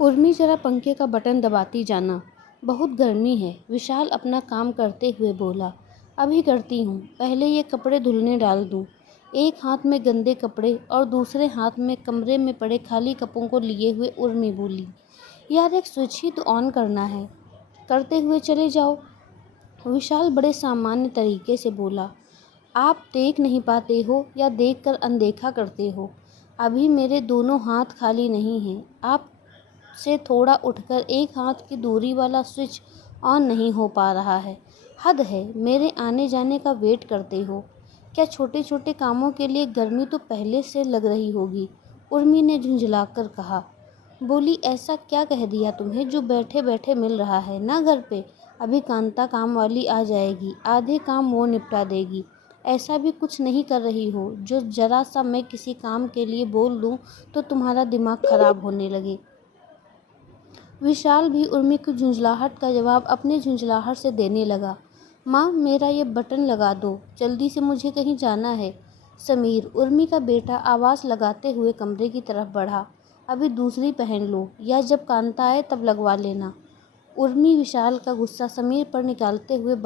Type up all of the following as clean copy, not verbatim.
उर्मी जरा पंखे का बटन दबाती जाना। बहुत गर्मी है। विशाल अपना काम करते हुए बोला। अभी करती हूँ, पहले ये कपड़े धुलने डाल दूँ। एक हाथ में गंदे कपड़े और दूसरे हाथ में कमरे में पड़े खाली कपों को लिए हुए उर्मी बोली, यार एक स्विच ही तो ऑन करना है, करते हुए चले जाओ। विशाल बड़े सामान्य तरीके से बोला, आप देख नहीं पाते हो या देखकर अनदेखा करते हो। अभी मेरे दोनों हाथ खाली नहीं हैं। आप से थोड़ा उठकर एक हाथ की दूरी वाला स्विच ऑन नहीं हो पा रहा है। हद है, मेरे आने जाने का वेट करते हो क्या? छोटे छोटे कामों के लिए गर्मी तो पहले से लग रही होगी, उर्मी ने झुंझलाकर कहा। बोली, ऐसा क्या कह दिया तुम्हें जो बैठे बैठे मिल रहा है ना घर पे? अभी कांता काम वाली आ जाएगी, आधे काम वो निपटा देगी। ऐसा भी कुछ नहीं कर रही हो जो जरा सा मैं किसी काम के लिए बोल दूं तो तुम्हारा दिमाग खराब होने लगे। विशाल भी उर्मी की झुंझलाहट का जवाब अपनी झुंझलाहट से देने लगा। माँ, मेरा ये बटन लगा दो, जल्दी से मुझे कहीं जाना है। समीर, उर्मी का बेटा, आवाज़ लगाते हुए कमरे की तरफ बढ़ा। अभी दूसरी पहन लो या जब कांता आए तब लगवा लेना। उर्मी विशाल का गुस्सा समीर पर निकालते हुए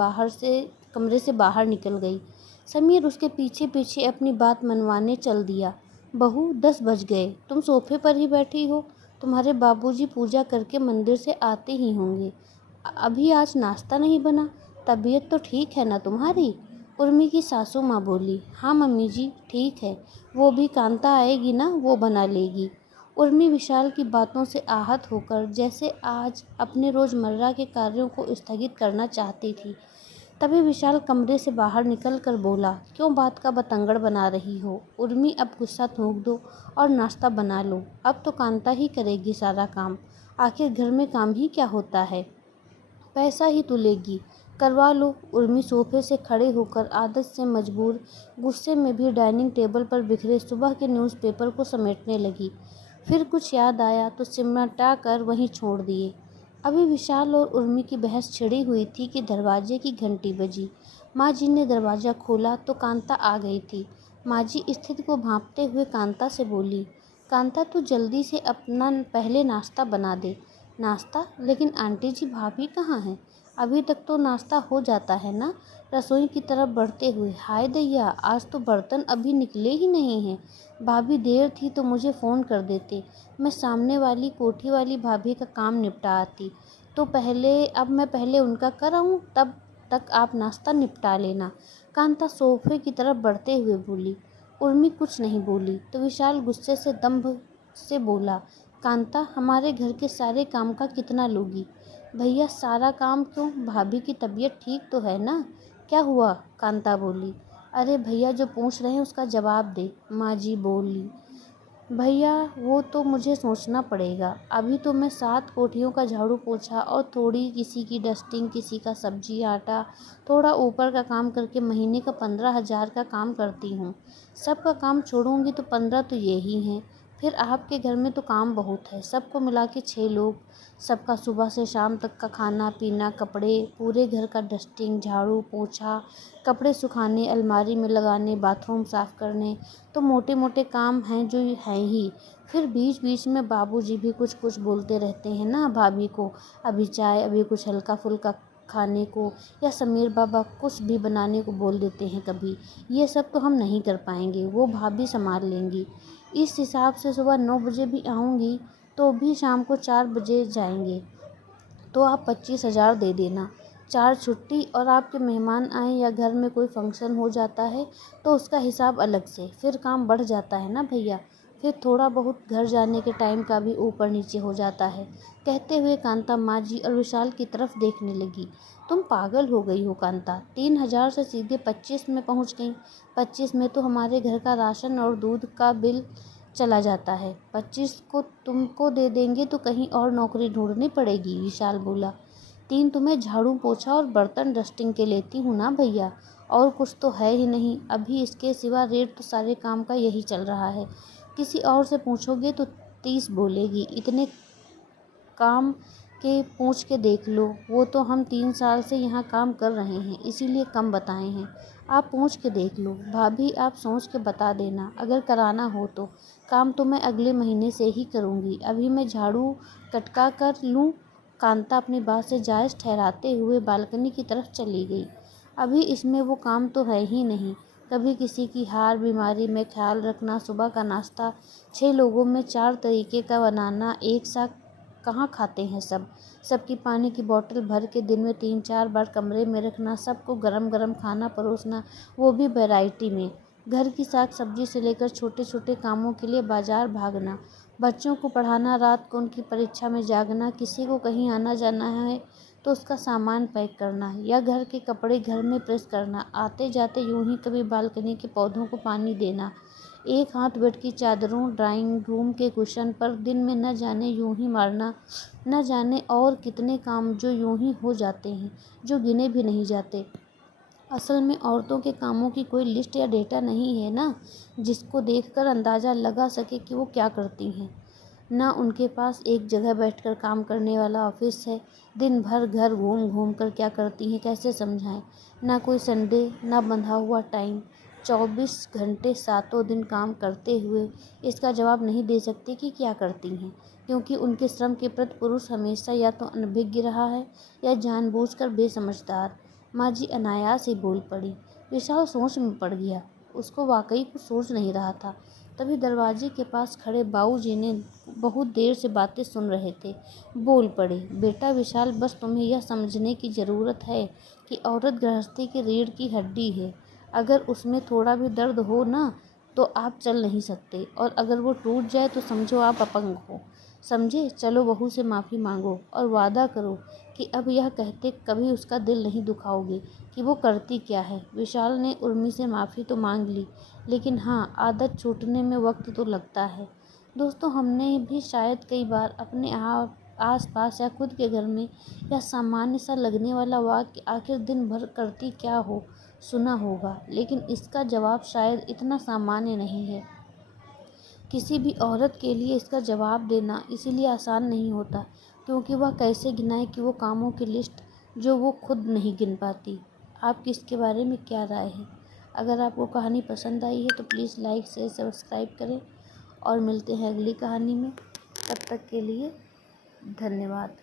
कमरे से बाहर निकल गई। समीर उसके पीछे पीछे अपनी बात मनवाने चल दिया। बहू, 10 बज गए, तुम सोफे पर ही बैठी हो। तुम्हारे बाबूजी पूजा करके मंदिर से आते ही होंगे। अभी आज नाश्ता नहीं बना? तबीयत तो ठीक है ना तुम्हारी? उर्मी की सासू माँ बोली। हाँ मम्मी जी, ठीक है। वो भी कांता आएगी ना, वो बना लेगी। उर्मी विशाल की बातों से आहत होकर जैसे आज अपने रोज़मर्रा के कार्यों को स्थगित करना चाहती थी। तभी विशाल कमरे से बाहर निकल कर बोला, क्यों बात का बतंगड़ बना रही हो? उर्मी, अब गुस्सा थूक दो और नाश्ता बना लो। अब तो कांता ही करेगी सारा काम। आखिर घर में काम ही क्या होता है, पैसा ही तुलेगी, करवा लो। उर्मी सोफे से खड़े होकर आदत से मजबूर गुस्से में भी डाइनिंग टेबल पर बिखरे सुबह के न्यूज़पेपर को समेटने लगी। फिर कुछ याद आया तो सिमटा कर वहीं छोड़ दिए। अभी विशाल और उर्मी की बहस छिड़ी हुई थी कि दरवाजे की घंटी बजी। माँ जी ने दरवाज़ा खोला तो कांता आ गई थी। माँ जी स्थिति को भांपते हुए कांता से बोली, कांता तू जल्दी से अपना पहले नाश्ता बना दे। नाश्ता? लेकिन आंटी जी, भाभी कहाँ हैं? अभी तक तो नाश्ता हो जाता है ना? रसोई की तरफ बढ़ते हुए, हाय दैया, आज तो बर्तन अभी निकले ही नहीं हैं। भाभी देर थी तो मुझे फ़ोन कर देते, मैं सामने वाली कोठी वाली भाभी का काम निपटा आती। तो अब मैं पहले उनका कर आऊँ, तब तक आप नाश्ता निपटा लेना। कांता सोफे की तरफ बढ़ते हुए बोली। उर्मी कुछ नहीं बोली तो विशाल गुस्से से दंभ से बोला, कांता, हमारे घर के सारे काम का कितना लोगी? भैया, सारा काम क्यों, भाभी की तबीयत ठीक तो है ना? क्या हुआ? कांता बोली। अरे भैया, जो पूछ रहे हैं उसका जवाब दे, माँ जी बोली। भैया, वो तो मुझे सोचना पड़ेगा। अभी तो मैं 7 कोठियों का झाड़ू पोछा और थोड़ी किसी की डस्टिंग, किसी का सब्जी आटा, थोड़ा ऊपर का काम करके महीने का 15,000 का काम करती हूँ। सबका काम छोड़ूंगी तो 15 तो ये ही हैं। फिर आपके घर में तो काम बहुत है, सबको मिला के 6 लोग। सबका सुबह से शाम तक का खाना पीना, कपड़े, पूरे घर का डस्टिंग, झाड़ू पोछा, कपड़े सुखाने, अलमारी में लगाने, बाथरूम साफ़ करने, तो मोटे मोटे काम हैं जो हैं ही। फिर बीच बीच में बाबूजी भी कुछ कुछ बोलते रहते हैं ना भाभी को, अभी चाय, अभी कुछ हल्का फुल्का खाने को, या समीर बाबा कुछ भी बनाने को बोल देते हैं कभी। ये सब तो हम नहीं कर पाएंगे, वो भाभी संभाल लेंगी। इस हिसाब से सुबह 9 बजे भी आऊँगी तो भी शाम को 4 बजे जाएंगे। तो आप 25,000 दे देना। 4 छुट्टी, और आपके मेहमान आए या घर में कोई फंक्शन हो जाता है तो उसका हिसाब अलग से। फिर काम बढ़ जाता है ना भैया। फिर थोड़ा बहुत घर जाने के टाइम का भी ऊपर नीचे हो जाता है। कहते हुए कांता माँ जी और विशाल की तरफ देखने लगी। तुम पागल हो गई हो कांता, 3,000 से सीधे 25 में पहुँच गई। 25 में तो हमारे घर का राशन और दूध का बिल चला जाता है। 25 को तुमको दे देंगे तो कहीं और नौकरी ढूंढनी पड़ेगी, विशाल बोला। 3 तुम्हें झाड़ू पोछा और बर्तन डस्टिंग के लेती हूँ ना भैया, और कुछ तो है ही नहीं। अभी इसके सिवा रेट तो सारे काम का यही चल रहा है। किसी और से पूछोगे तो 30 बोलेगी। इतने काम कि पूछ के देख लो, वो तो हम 3 साल से यहाँ काम कर रहे हैं, इसीलिए कम बताए हैं। आप पूछ के देख लो। भाभी आप सोच के बता देना, अगर कराना हो तो। काम तो मैं अगले महीने से ही करूँगी, अभी मैं झाड़ू कटका कर लूँ। कांता अपनी बात से जायज़ ठहराते हुए बालकनी की तरफ चली गई। अभी इसमें वो काम तो है ही नहीं। कभी किसी की हार बीमारी में ख्याल रखना, सुबह का नाश्ता 6 लोगों में 4 तरीके का बनाना, एक साथ कहाँ खाते हैं सब। सबकी पानी की बोतल भर के दिन में 3-4 बार कमरे में रखना, सबको गरम गरम खाना परोसना, वो भी वैरायटी में। घर की साग सब्जी से लेकर छोटे छोटे कामों के लिए बाजार भागना, बच्चों को पढ़ाना, रात को उनकी परीक्षा में जागना, किसी को कहीं आना जाना है तो उसका सामान पैक करना या घर के कपड़े घर में प्रेस करना, आते जाते यूं ही कभी बालकनी के पौधों को पानी देना, एक हाथ बेड की चादरों, ड्राइंग रूम के कुशन पर दिन में न जाने यूं ही मारना, न जाने और कितने काम जो यूं ही हो जाते हैं, जो गिने भी नहीं जाते। असल में औरतों के कामों की कोई लिस्ट या डेटा नहीं है ना, जिसको देखकर अंदाज़ा लगा सके कि वो क्या करती हैं। ना उनके पास एक जगह बैठकर काम करने वाला ऑफिस है। दिन भर घर घूम घूम कर क्या करती हैं कैसे समझाएं। ना कोई संडे, ना बंधा हुआ टाइम। 24 घंटे सातों दिन काम करते हुए इसका जवाब नहीं दे सकते कि क्या करती हैं, क्योंकि उनके श्रम के प्रति पुरुष हमेशा या तो अनभिज्ञ रहा है या जानबूझकर बेसमझदार। माँ जी अनायास ही बोल पड़ी। विशाल सोच में पड़ गया। उसको वाकई कुछ सोच नहीं रहा था। तभी दरवाजे के पास खड़े बाबूजी ने बहुत देर से बातें सुन रहे थे, बोल पड़े, बेटा विशाल, बस तुम्हें यह समझने की ज़रूरत है कि औरत गृहस्थी की रीढ़ की हड्डी है। अगर उसमें थोड़ा भी दर्द हो ना तो आप चल नहीं सकते, और अगर वो टूट जाए तो समझो आप अपंग हो। समझे? चलो बहू से माफ़ी मांगो और वादा करो कि अब यह कहते कभी उसका दिल नहीं दुखाओगे कि वो करती क्या है। विशाल ने उर्मी से माफ़ी तो मांग ली, लेकिन हाँ, आदत छूटने में वक्त तो लगता है। दोस्तों, हमने भी शायद कई बार अपने आस पास या खुद के घर में या सामान्य सा लगने वाला वाक्य आखिर दिन भर करती क्या हो सुना होगा, लेकिन इसका जवाब शायद इतना सामान्य नहीं है। किसी भी औरत के लिए इसका जवाब देना इसीलिए आसान नहीं होता क्योंकि वह कैसे गिनाए कि वो कामों की लिस्ट जो वो खुद नहीं गिन पाती। आपकी इसके बारे में क्या राय है? अगर आपको कहानी पसंद आई है तो प्लीज़ लाइक शेयर सब्सक्राइब करें, और मिलते हैं अगली कहानी में। तब तक के लिए धन्यवाद।